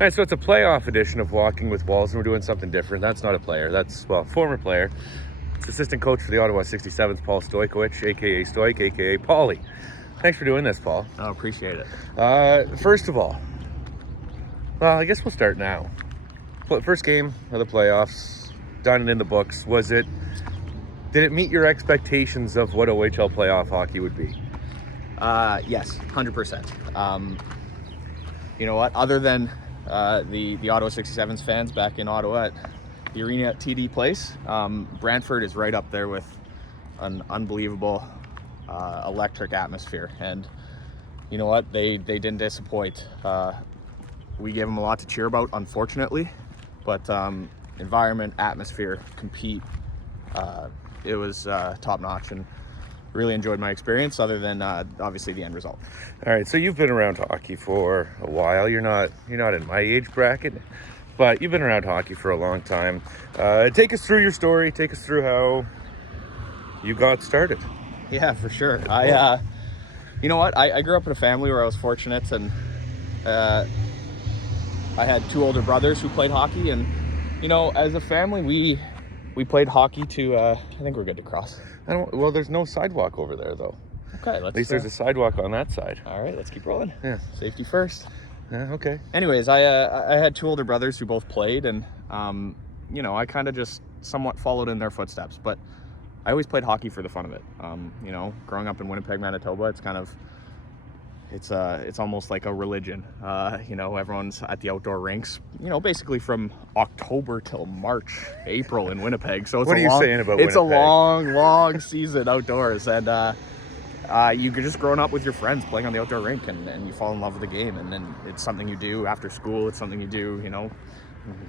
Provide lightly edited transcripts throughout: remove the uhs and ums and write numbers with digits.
All right, so it's a playoff edition of Walking with Walls, and we're doing something different. That's not a player. That's, well, former player. It's assistant coach for the Ottawa 67s, Paul Stoykewych, a.k.a. Stoik, a.k.a. Paulie. Thanks for doing this, Paul. I appreciate it. First of all, well, I guess we'll start now. First game of the playoffs, done and in the books. Did it meet your expectations of what OHL playoff hockey would be? Yes, 100%. You know what? Other than the Ottawa 67s fans back in Ottawa at the arena at TD Place, Brantford is right up there with an unbelievable electric atmosphere. And you know what? They didn't disappoint. We gave them a lot to cheer about, unfortunately, but environment, atmosphere, compete, it was top notch, and really enjoyed my experience, other than obviously the end result. All right, so you've been around hockey for a while. You're not in my age bracket, but you've been around hockey for a long time. Take us through your story. Take us through how you got started. Yeah, for sure. You know what? I grew up in a family where I was fortunate, and I had two older brothers who played hockey, and you know, as a family, we played hockey to. I think we're good to cross. Well, there's no sidewalk over there, though. Okay, at least there's a sidewalk on that side. All right, let's keep rolling. Yeah, safety first. Yeah, okay. Anyways, I had two older brothers who both played, and you know, I kind of just somewhat followed in their footsteps. But I always played hockey for the fun of it. You know, growing up in Winnipeg, Manitoba, it's almost like a religion. You know, everyone's at the outdoor rinks, you know, basically from October till March, April in Winnipeg. So it's what are you saying about Winnipeg? It's a long season outdoors, and you're just growing up with your friends playing on the outdoor rink, and you fall in love with the game, and then it's something you do after school. It's something you do, you know,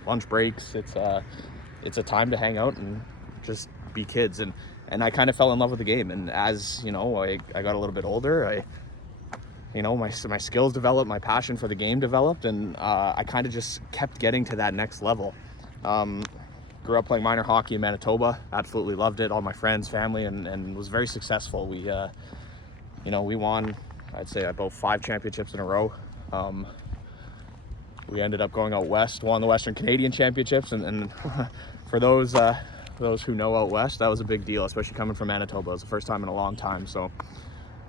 lunch breaks. It's a time to hang out and just be kids, and I kind of fell in love with the game. And as you know, I got a little bit older, you know, my skills developed, my passion for the game developed, and I kind of just kept getting to that next level. Grew up playing minor hockey in Manitoba, absolutely loved it, all my friends, family, and was very successful. We, you know, we won, I'd say, about 5 championships in a row. We ended up going out west, won the Western Canadian Championships, and for those who know out west, that was a big deal, especially coming from Manitoba. It was the first time in a long time, so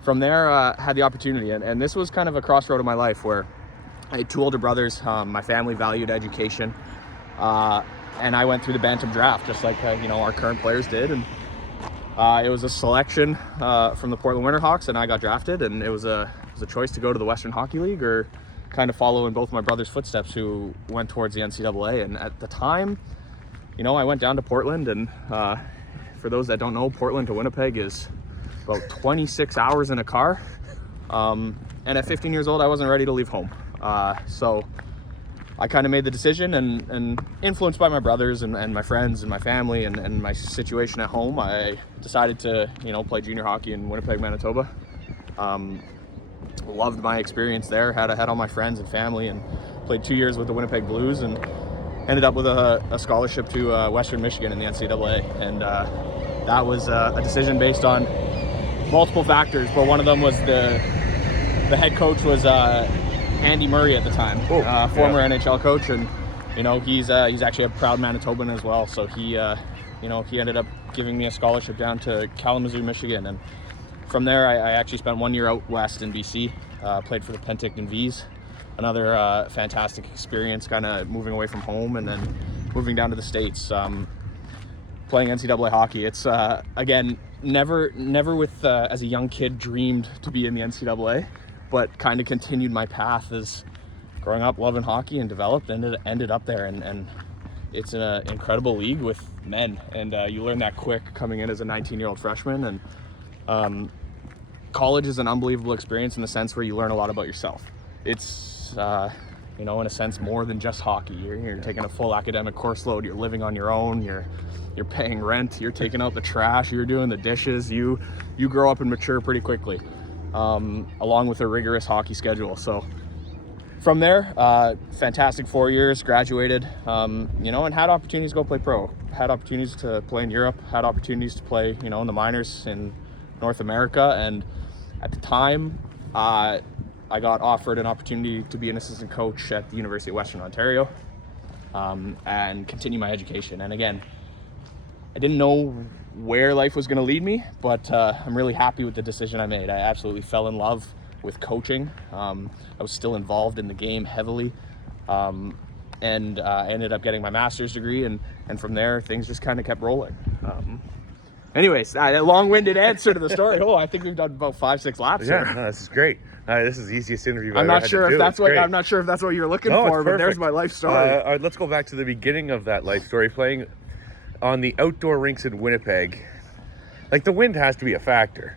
from there, had the opportunity, and this was kind of a crossroad of my life where I had two older brothers. My family valued education, and I went through the Bantam draft, just like you know, our current players did, and it was a selection from the Portland Winterhawks, and I got drafted, and it was a choice to go to the Western Hockey League or kind of follow in both my brothers' footsteps, who went towards the NCAA. And at the time, you know, I went down to Portland, and for those that don't know, Portland to Winnipeg is about 26 hours in a car, and at 15 years old I wasn't ready to leave home, so I kind of made the decision, and influenced by my brothers and my friends and my family and my situation at home, I decided to, you know, play junior hockey in Winnipeg, Manitoba. Loved my experience there, had all my friends and family, and played 2 years with the Winnipeg Blues, and ended up with a scholarship to Western Michigan in the NCAA, and that was a decision based on multiple factors, but one of them was the head coach was Andy Murray at the time, former NHL coach, and you know, he's actually a proud Manitoban as well. So he you know, he ended up giving me a scholarship down to Kalamazoo, Michigan, and from there I actually spent 1 year out west in BC, played for the Penticton Vs, another fantastic experience, kind of moving away from home and then moving down to the States, playing NCAA hockey. It's again, never with as a young kid dreamed to be in the NCAA, but kind of continued my path as growing up loving hockey and developed and ended up there, and it's an incredible league with men, and you learn that quick coming in as a 19-year-old freshman. And college is an unbelievable experience in the sense where you learn a lot about yourself. It's you know, in a sense, more than just hockey. You're taking a full academic course load, you're living on your own, you're paying rent, you're taking out the trash, you're doing the dishes. You grow up and mature pretty quickly, along with a rigorous hockey schedule. So from there, fantastic 4 years, graduated, you know, and had opportunities to go play pro, had opportunities to play in Europe, had opportunities to play, you know, in the minors in North America. And at the time, I got offered an opportunity to be an assistant coach at the University of Western Ontario, and continue my education. And again, I didn't know where life was going to lead me, but I'm really happy with the decision I made. I absolutely fell in love with coaching. I was still involved in the game heavily, and I ended up getting my master's degree, and from there things just kind of kept rolling. Anyways, a long-winded answer to the story. Oh, I think we've done about 5-6 laps. Yeah, here. no, this is great. This is the easiest interview I'm I've not sure if that's what you're looking No, for, it's but there's perfect. my life story. All right, let's go back to the beginning of that life story. Playing on the outdoor rinks in Winnipeg, like the wind has to be a factor.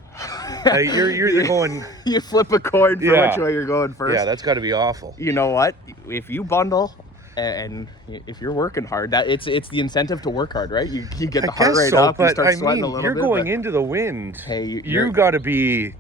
You're going. You flip a coin for which way you're going first. Yeah, that's got to be awful. You know what? If you bundle and if you're working hard, that it's the incentive to work hard, right? You get the heart rate up, you start sweating a little bit. You're going into the wind. Hey, you got to be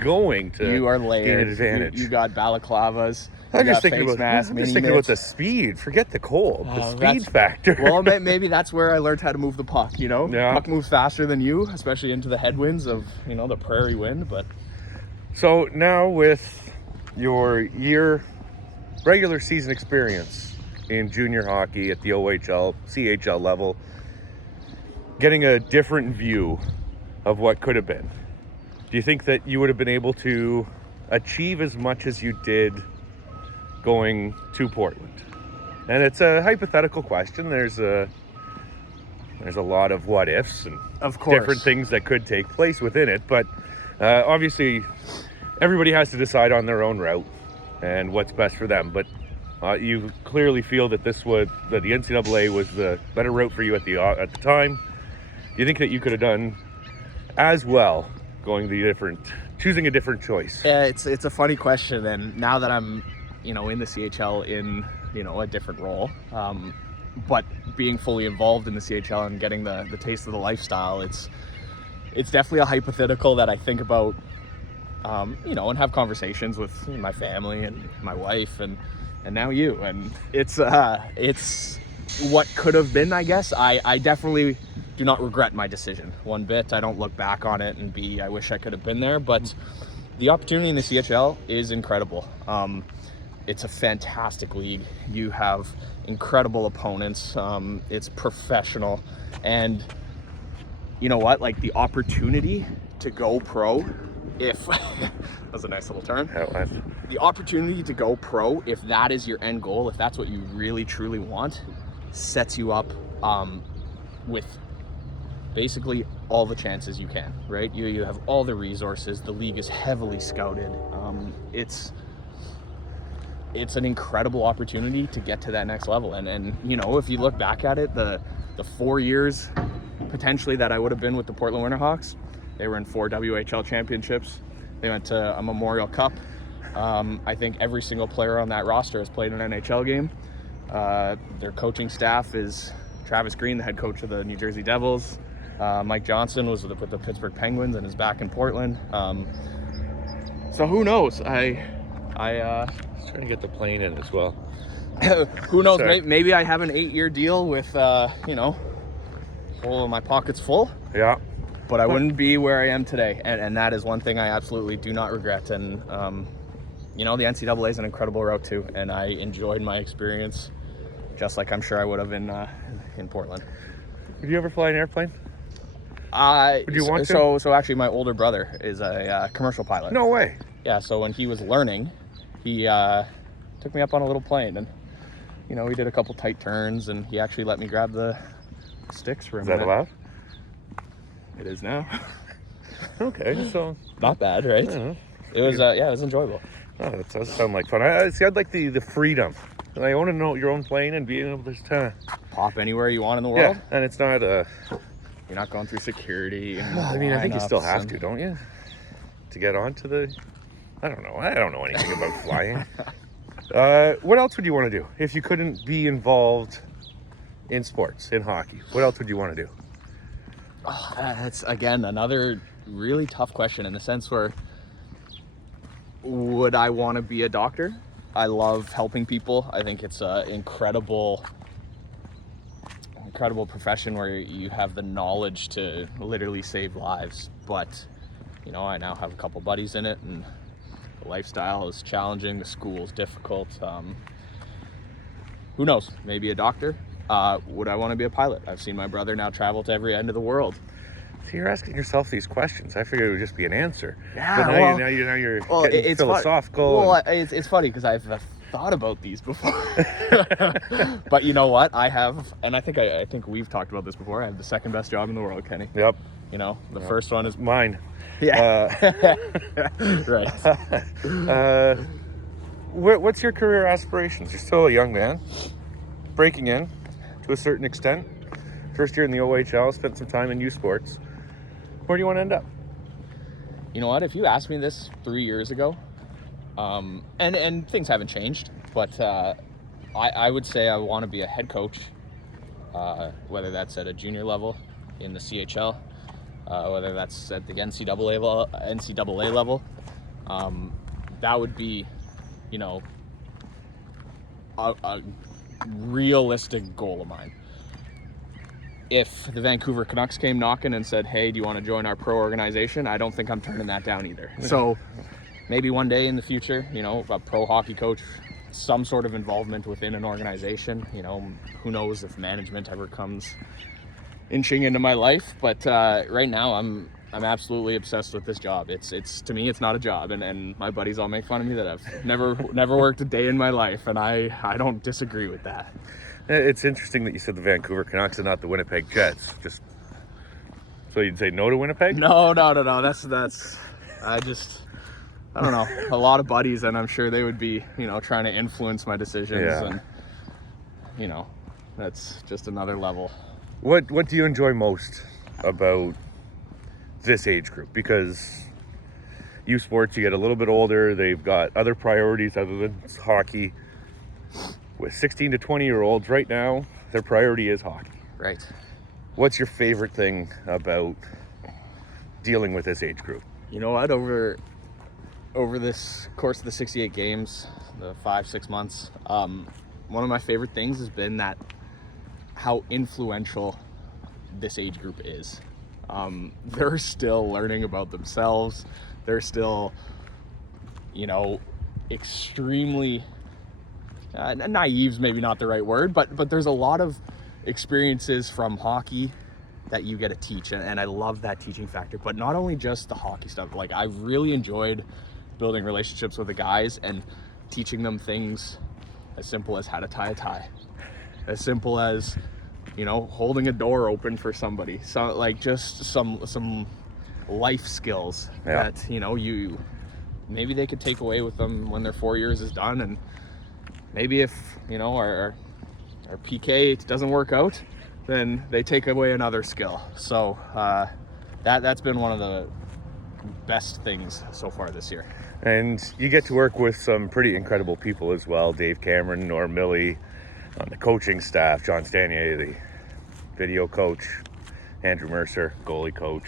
going to. You are layered. Gain an advantage. You got balaclavas. I'm just got thinking face masks, about the speed. Forget the cold. The speed factor. Well, maybe that's where I learned how to move the puck. You know, Yeah. Puck moves faster than you, especially into the headwinds of the prairie wind. But So now with your regular season experience in junior hockey at the OHL, CHL level, getting a different view of what could have been, do you think that you would have been able to achieve as much as you did going to Portland? And it's a hypothetical question. There's a lot of what ifs and of course, different things that could take place within it, but obviously everybody has to decide on their own route and what's best for them. But you clearly feel that the NCAA was the better route for you at the time. Do you think that you could have done as well choosing a different choice? Yeah, it's a funny question, and now that I'm in the CHL in a different role, but being fully involved in the CHL and getting the taste of the lifestyle, it's definitely a hypothetical that I think about, and have conversations with my family and my wife and now you, and it's what could have been. I guess I definitely do not regret my decision one bit. I don't look back on it and I wish I could have been there, but the opportunity in the CHL is incredible. It's a fantastic league. You have incredible opponents. It's professional, and you know what? Like the opportunity to go pro, if that was a nice little turn. The opportunity to go pro, if that is your end goal, if that's what you really truly want, sets you up with basically all the chances you can, right? You have all the resources. The league is heavily scouted. It's an incredible opportunity to get to that next level. And if you look back at it, the 4 years potentially that I would have been with the Portland Winterhawks, they were in 4 WHL championships. They went to a Memorial Cup. I think every single player on that roster has played an NHL game. Their coaching staff is Travis Green, the head coach of the New Jersey Devils. Mike Johnson was with the Pittsburgh Penguins and is back in Portland. So who knows? I was trying to get the plane in as well. Who knows? Maybe I have an 8-year deal with my pockets full. Yeah. But I wouldn't be where I am today, and that is one thing I absolutely do not regret. And the NCAA is an incredible route too, and I enjoyed my experience, just like I'm sure I would have in Portland. Would you ever fly an airplane? Would you want to? So actually, my older brother is a commercial pilot. No way. Yeah. So when he was learning, he took me up on a little plane, and we did a couple tight turns, and he actually let me grab the sticks for a minute. Is that allowed? It is now. Okay, so not bad, right? It was it was enjoyable. Oh, that does sound like fun. I'd like the freedom. I want to know your own plane and being able to just pop anywhere you want in the world. Yeah, and it's not you're not going through security. I mean, I think you still have to, don't you? To get onto the. I don't know. I don't know anything about flying. What else would you want to do if you couldn't be involved in sports, in hockey? What else would you want to do? Oh, that's again another really tough question in the sense where, would I want to be a doctor? I love helping people. I think it's an incredible profession where you have the knowledge to literally save lives. But I now have a couple buddies in it, and The lifestyle is challenging. The school is difficult. Who knows? Maybe a doctor. Would I want to be a pilot? I've seen my brother now travel to every end of the world. So you're asking yourself these questions. I figured it would just be an answer. Yeah, but now you're getting philosophical. It's funny because I've thought about these before. But you know what? I have, and I think we've talked about this before. I have the second best job in the world, Kenny. Yep. You know, the first one is mine. Yeah. Right. What's your career aspirations? You're still a young man, breaking in to a certain extent. First year in the OHL, spent some time in U Sports. Where do you want to end up? You know what? If you asked me this 3 years ago, and things haven't changed, but I would say I want to be a head coach, whether that's at a junior level in the CHL, whether that's at the NCAA level. That would be, you know, a realistic goal of mine. If the Vancouver Canucks came knocking and said, hey, do you want to join our pro organization? I don't think I'm turning that down either. So maybe one day in the future, you know, a pro hockey coach, some sort of involvement within an organization. You know, who knows if management ever comes inching into my life. But right now I'm absolutely obsessed with this job. It's to me, it's not a job. And my buddies all make fun of me that I've never worked a day in my life. And I don't disagree with that. It's interesting that you said the Vancouver Canucks and not the Winnipeg Jets. Just so you'd say no to Winnipeg? No. That's I don't know. A lot of buddies, and I'm sure they would be, you know, trying to influence my decisions. Yeah. And you know, that's just another level. What do you enjoy most about this age group? Because U Sports, you get a little bit older. They've got other priorities other than hockey. With 16 to 20-year-olds right now, their priority is hockey. Right. What's your favorite thing about dealing with this age group? You know what? Over this course of the 68 games, the 5-6 months, one of my favorite things has been that how influential this age group is. They're still learning about themselves. They're still, you know, extremely naive's maybe not the right word, but there's a lot of experiences from hockey that you get to teach, and I love that teaching factor. But not only just the hockey stuff, like I've really enjoyed building relationships with the guys and teaching them things as simple as how to tie a tie, as simple as, you know, holding a door open for somebody. So like just some life skills that, you know, you maybe they could take away with them when their 4 years is done. And maybe if, you know, our PK doesn't work out, then they take away another skill. So that's been one of the best things so far this year. And you get to work with some pretty incredible people as well. Dave Cameron, Norm Milley on the coaching staff, John Stanier, the video coach, Andrew Mercer, goalie coach.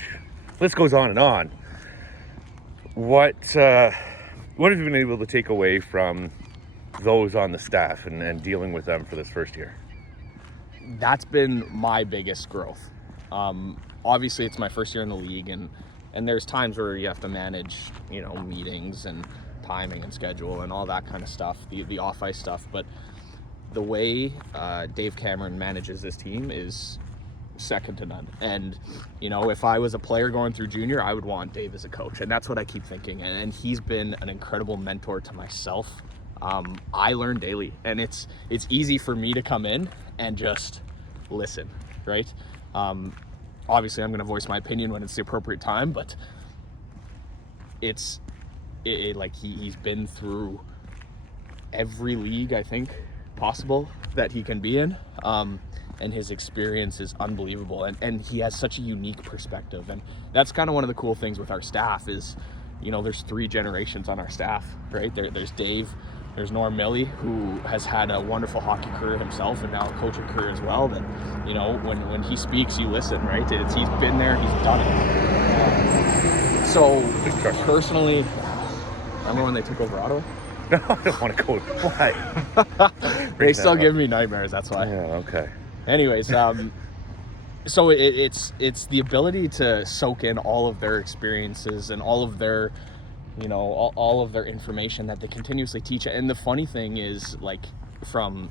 List goes on and on. What have you been able to take away from those on the staff and dealing with them for this first year? That's been my biggest growth. Obviously it's my first year in the league, and there's times where you have to manage, you know, meetings and timing and schedule and all that kind of stuff, the off-ice stuff. But the way Dave Cameron manages this team is second to none. And, you know, if I was a player going through junior, I would want Dave as a coach. And that's what I keep thinking. And he's been an incredible mentor to myself. I learn daily, and it's easy for me to come in and just listen, right? Obviously I'm going to voice my opinion when it's the appropriate time, but like he's been through every league I think possible that he can be in, and his experience is unbelievable, and he has such a unique perspective. And that's kind of one of the cool things with our staff is, you know, there's 3 generations on our staff, right? There's Dave, there's Norm Milley, who has had a wonderful hockey career himself and now a coaching career as well, that, you know, when he speaks, you listen, right? He's been there, he's done it. So personally, remember when they took over Ottawa? No, I don't want to go. Why? They still give me nightmares, that's why. Yeah, okay. Anyways, so it's the ability to soak in all of their experiences and all of their you know, all of their information that they continuously teach. And the funny thing is, like, from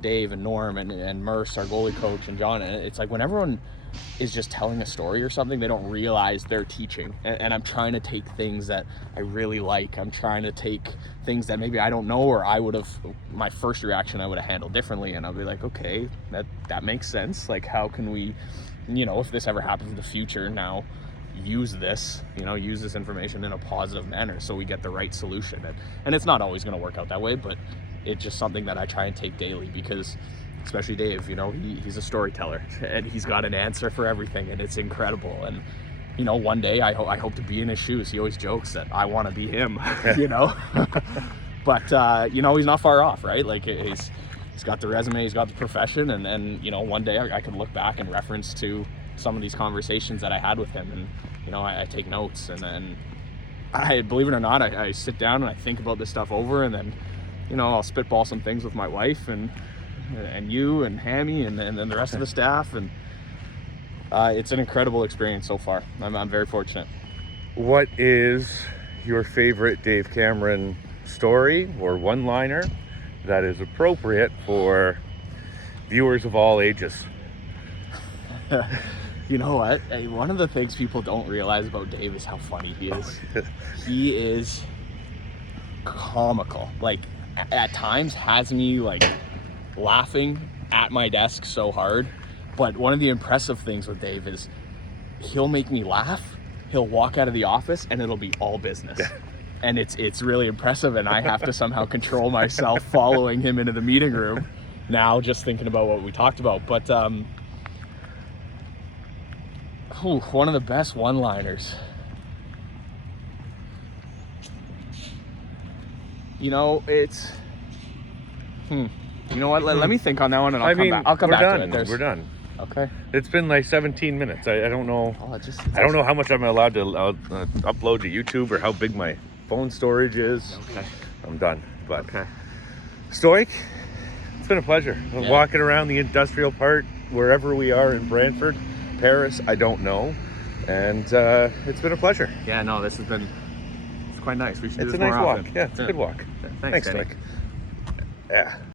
Dave and Norm and Merce, our goalie coach, and John, and it's like when everyone is just telling a story or something, they don't realize they're teaching. And I'm trying to take things that I really like. I'm trying to take things that maybe I don't know, or I would have, my first reaction I would have handled differently, and I'll be like, okay, that makes sense. Like, how can we, you know, if this ever happens in the future, now use this information in a positive manner so we get the right solution. And it's not always going to work out that way, but it's just something that I try and take daily, because especially Dave, you know, he's a storyteller and he's got an answer for everything, and it's incredible. And, you know, one day I hope to be in his shoes. He always jokes that I want to be him, you know, but, you know, he's not far off, right? Like, he's got the resume, he's got the profession, and you know, one day I could look back in reference to some of these conversations that I had with him, and, you know, I take notes, and then believe it or not, I sit down and I think about this stuff over, and then, you know, I'll spitball some things with my wife and you and Hammy and then the rest of the staff, and it's an incredible experience so far. I'm very fortunate. What is your favorite Dave Cameron story or one-liner that is appropriate for viewers of all ages? You know what? One of the things people don't realize about Dave is how funny he is. He is comical. Like, at times has me like laughing at my desk so hard. But one of the impressive things with Dave is he'll make me laugh. He'll walk out of the office and it'll be all business. And it's really impressive, and I have to somehow control myself following him into the meeting room now, just thinking about what we talked about. But one of the best one-liners. You know, it's you know what? Let me think on that one, and I'll come back to it. We're done. Okay. It's been like 17 minutes. I don't know. I don't know how much I'm allowed to upload to YouTube, or how big my phone storage is. Okay. I'm done. But okay. Stoik, it's been a pleasure. Walking around the industrial part, wherever we are in Brantford, Paris, I don't know. And it's been a pleasure. Yeah, no, it's quite nice. We should do it's this a nice more walk. often. Yeah, it's a good walk. Thanks, Stoik. Yeah.